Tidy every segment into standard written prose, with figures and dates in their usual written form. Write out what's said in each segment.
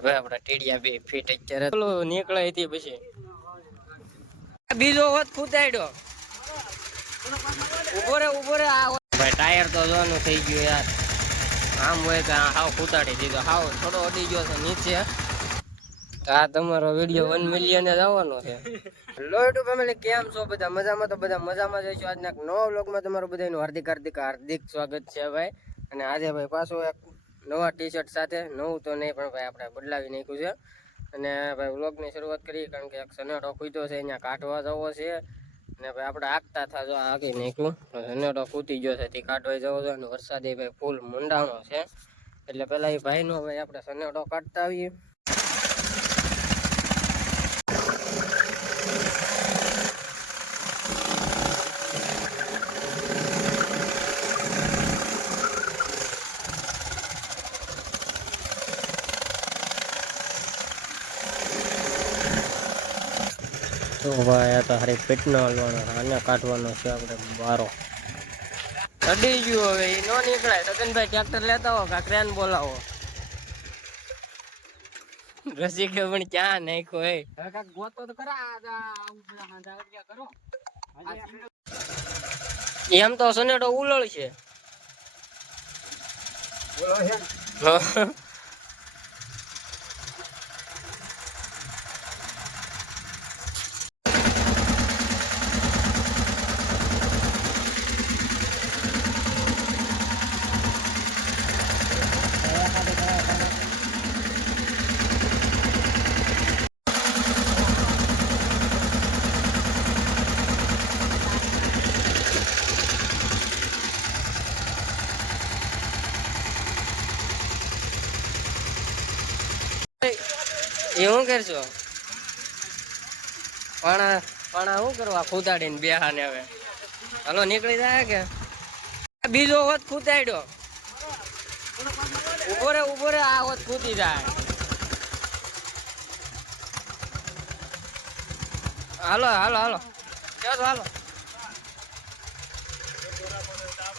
ભાઈ આપડા ટેડિયા બે ફીટ અત્યારે પેલો નીકળે હતી પછી બીજો હોત ફૂટાડ્યો ઉભો રે આ ભાઈ ટાયર તો જોવાનું થઈ ગયું યાર આમ હોય કે હાવ ફૂટાડી દીધો હાવ થોડો અડી ગયો છે નીચે આ તમારો વિડીયો 1 મિલિયન જ આવવાનો છે હેલો યુટ્યુબ ફેમિલી કેમ છો બધા મજામાં તો બધા મજામાં જ છો આજના એક નવા વ્લોગમાં તમારું બધાનું હાર્દિક સ્વાગત છે ભાઈ અને આજે ભાઈ પાછું એક નવા ટી-શર્ટ સાથે નવું તો નહીં પણ ભાઈ આપણે બદલાવી નાખ્યું છે અને ભાઈ વ્લોગની શરૂઆત કરી કારણ કે એક સનેડો કૂદ્યો છે અહીંયા કાઢવા જવો છે અને ભાઈ આપણે આગતા થા જો આગી નાખ્યું સનેડો કૂદી ગયો છે તે કાઢવા જવો છે અને વરસાદે ભાઈ ફૂલ મુંડાણો છે એટલે પેલા એ ભાઈનો ભાઈ આપણે સનેડો કાઢતા આવીએ તો ભાઈ આ તો હારી પેટનો હલવાનો આને કાઢવાનો છે આપણે બારો અડી ગયું હવે એ નો નીકળાય સગનભાઈ ટ્રેક્ટર લેતા હો કા ક્રેન બોલાવો રસી કે પણ ક્યાં નાખ્યો હે કાક ગોતો તો કરા કરો એમ તો સનેડો ઉલળ છે એ શું કરશો પણ શું કરવા ખૂતાડીને બેહાને હવે હાલો નીકળી જાય કે બીજો હોત ખૂતાડ્યો ઉભો રે આ હોત ખૂતી જાય હાલો હાલો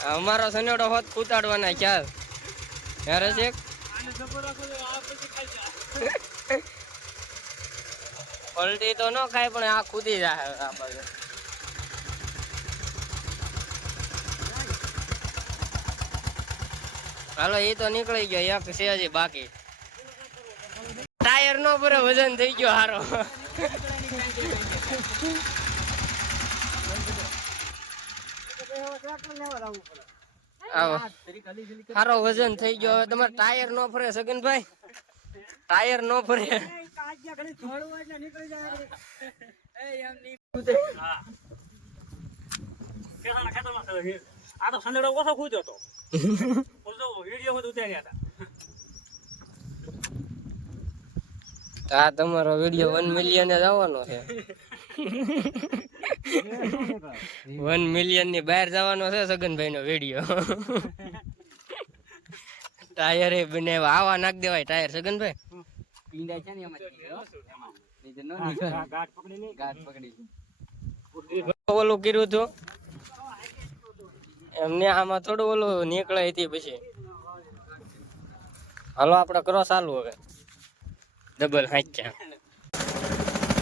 અમારો સનેડો હોત ખૂતાડવાના ખ્યાલ યારે છે પલટી તો ન ખાય પણ આ કૂદી જાય આ બાજુ હાલો એ તો નીકળી ગયો એક છે હજી બાકી ટાયર નો પૂરો વજન થઈ ગયો હારો હારો વજન થઈ ગયો હવે તમારે ટાયર નો ફરે સગનભાઈ ટાયર નો ફરે આ તમારો વિડીયો 1 મિલિયન જ આવવાનો છે 1 મિલિયન ની બહાર જવાનો છે સગનભાઈ નો વિડીયો ટાયર એ બને આવા નાખ દેવાય ટાયર સગનભાઈ પીંડા છે ને ઓલું કર્યું હતું એમને આમાં થોડું ઓલું નીકળે હતી પછી હાલો આપડે કરો ચાલુ હવે ડબલ હાચ્યા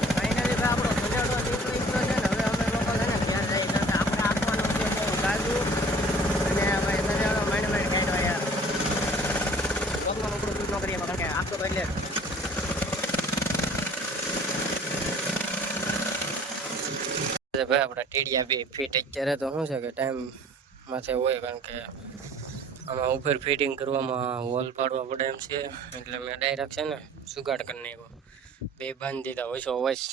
ફાઇનલી આપણો સનેડો નીકળી ગયો છે ને હવે અમે લોકો છે ને ઘેર જઈ આપણે આપવાનું છે બહુ ગાજુ અને ભાઈ સનેડો માંડ કાઢવા યાર લોકમાં ઉપડું શૂટ ન કરીએ કારણ કે આપતો તો એટલે ભાઈ આપડા ટેડિયા બે ફીટ અત્યારે તો શું છે કે ટાઈમ માથે હોય કારણ કે આમાં ઉપર ફિટિંગ કરવામાં વોલ પાડવા પડે એમ છે એટલે મેં ડાયરેક્ટ છે ને સુગાડ કરી નાખ્યો બે બાંધી દીધા ઓછો વોઇસ